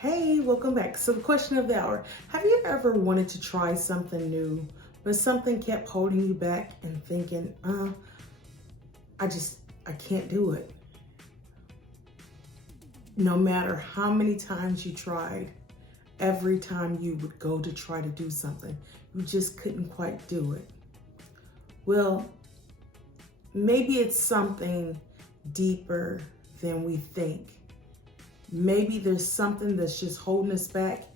Hey, welcome back. So the question of the hour, have you ever wanted to try something new, but something kept holding you back and thinking, I can't do it. No matter how many times you tried, every time you would go to try to do something, you just couldn't quite do it. Well, maybe it's something deeper than we think. Maybe there's something that's just holding us back.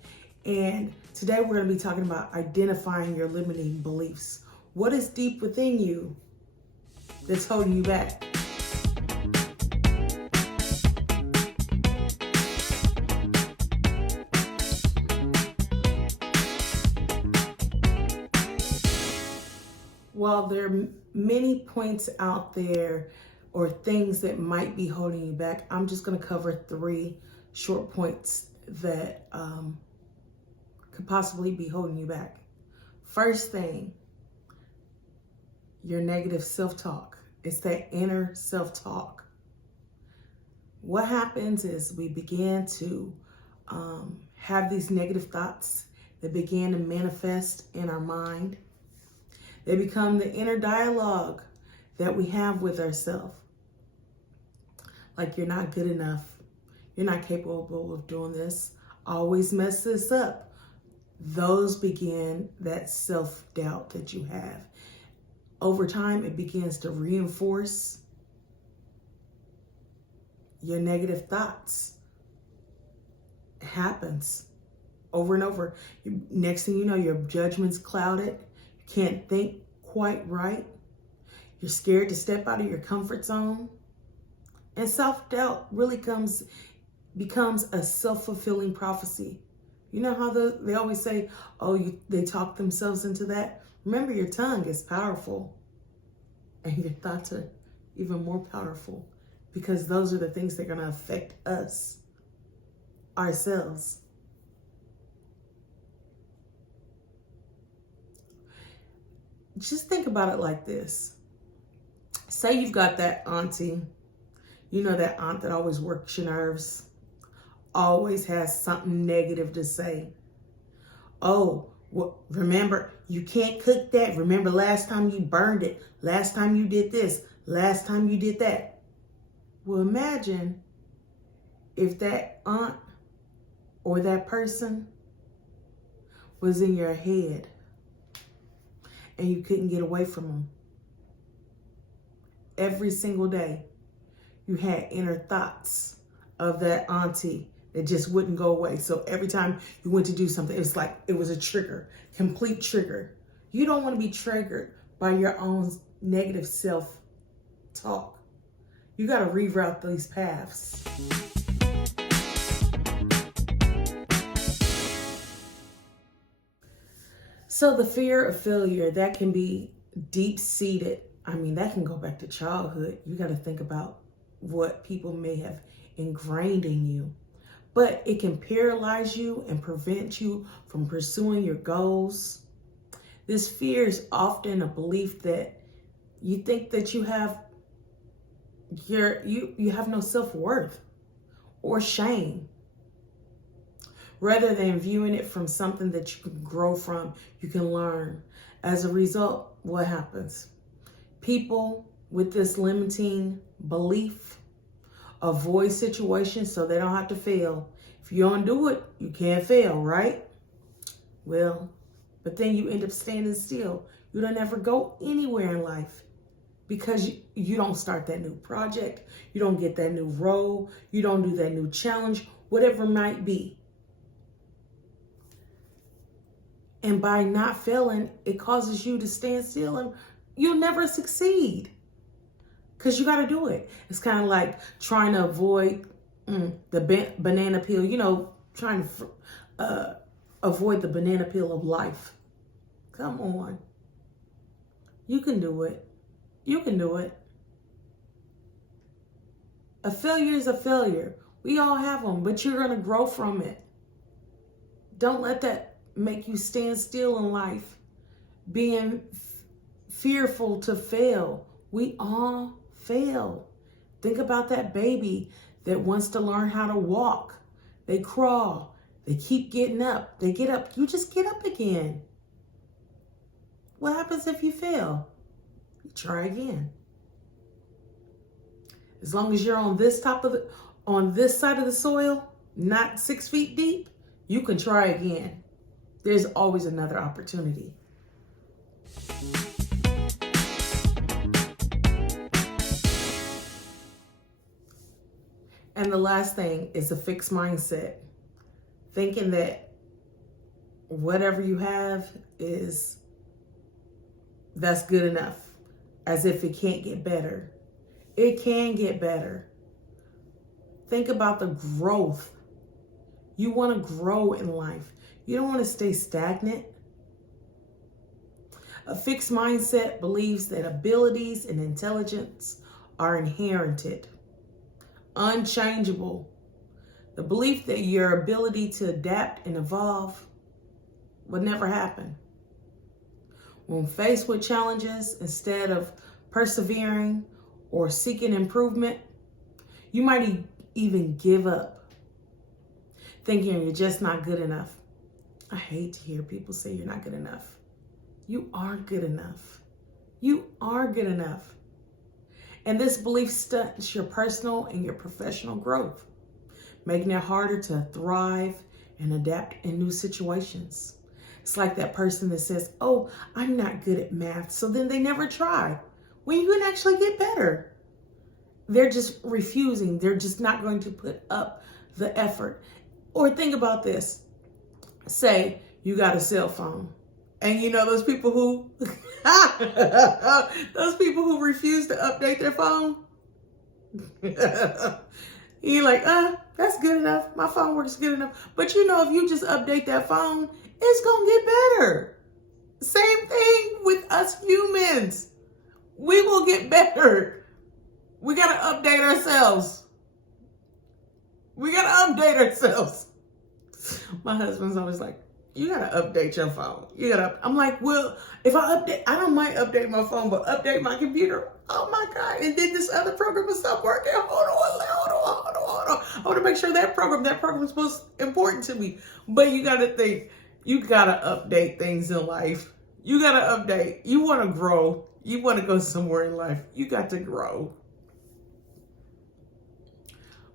And today we're going to be talking about identifying your limiting beliefs. What is deep within you that's holding you back? While there are many points out there or things that might be holding you back, I'm just going to cover 3 short points that could possibly be holding you back. First thing, your negative self-talk. It's that inner self-talk. What happens is we begin to have these negative thoughts that begin to manifest in our mind. They become the inner dialogue that we have with ourselves. Like, you're not good enough. You're not capable of doing this. Always mess this up. Those begin that self-doubt that you have. Over time, it begins to reinforce your negative thoughts. It happens over and over. Next thing you know, your judgment's clouded. You can't think quite right. You're scared to step out of your comfort zone. And self-doubt really becomes a self-fulfilling prophecy. You know how they always say, they talk themselves into that? Remember, your tongue is powerful. And your thoughts are even more powerful. Because those are the things that are going to affect us, ourselves. Just think about it like this. Say you've got that auntie. You know, that aunt that always works your nerves, always has something negative to say. Oh, well, remember, you can't cook that. Remember last time you burned it. Last time you did this. Last time you did that. Well, imagine if that aunt or that person was in your head and you couldn't get away from them. Every single day, you had inner thoughts of that auntie that just wouldn't go away. So every time you went to do something, it's like it was a trigger, complete trigger. You don't want to be triggered by your own negative self-talk. You got to reroute these paths. So the fear of failure, that can be deep-seated. I mean, that can go back to childhood. You got to think about what people may have ingrained in you. But it can paralyze you and prevent you from pursuing your goals. This fear is often a belief that you think that you have no self-worth or shame. Rather than viewing it from something that you can grow from, you can learn. As a result, what happens? People with this limiting belief avoid situations so they don't have to fail. If you don't do it, you can't fail, right? Well, but then you end up standing still. You don't ever go anywhere in life because you don't start that new project. You don't get that new role. You don't do that new challenge, whatever it might be. And by not failing, it causes you to stand still and you'll never succeed. Because you got to do it. It's kind of like trying to avoid the banana peel, trying to avoid the banana peel of life. Come on. You can do it. You can do it. A failure is a failure. We all have them, but you're going to grow from it. Don't let that make you stand still in life, being fearful to fail. We all fail. Think about that baby that wants to learn how to walk. They crawl, They keep getting up. They get up. You just get up again. What happens if you fail? You try again. As long as you're on this side of the soil, not 6 feet deep, you can try again. There's always another opportunity. And the last thing is a fixed mindset. Thinking that whatever you have that's good enough. As if it can't get better. It can get better. Think about the growth. You want to grow in life. You don't want to stay stagnant. A fixed mindset believes that abilities and intelligence are inherited, unchangeable. The belief that your ability to adapt and evolve would never happen. When faced with challenges, instead of persevering or seeking improvement, you might even give up, thinking you're just not good enough. I hate to hear people say you're not good enough. You are good enough. You are good enough. And this belief stunts your personal and your professional growth, making it harder to thrive and adapt in new situations. It's like that person that says, oh, I'm not good at math, so then they never try. When you can actually get better. They're just refusing. They're just not going to put up the effort. Or think about this. Say you got a cell phone. And you know those people who refuse to update their phone? You're like, that's good enough. My phone works good enough. But you know, if you just update that phone, it's going to get better. Same thing with us humans. We will get better. We got to update ourselves. My husband's always like, you got to update your phone. I'm like, well, if I update, I don't mind update my phone, but update my computer. Oh my God. And then this other program will stop working. Hold on. I want to make sure that program is most important to me. But you got to think, you got to update things in life. You got to update. You want to grow. You want to go somewhere in life. You got to grow.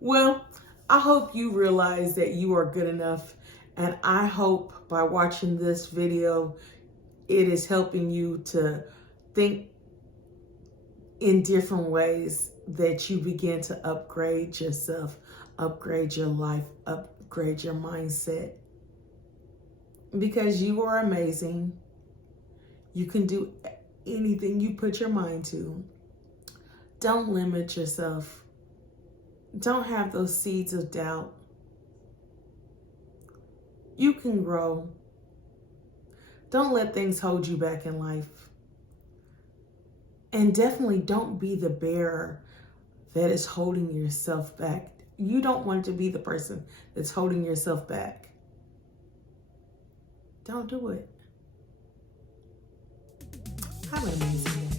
Well, I hope you realize that you are good enough. And I hope by watching this video, it is helping you to think in different ways, that you begin to upgrade yourself, upgrade your life, upgrade your mindset. Because you are amazing. You can do anything you put your mind to. Don't limit yourself. Don't have those seeds of doubt. You can grow. Don't let things hold you back in life. And definitely don't be the bearer that is holding yourself back. You don't want to be the person that's holding yourself back. Don't do it. Have an amazing day.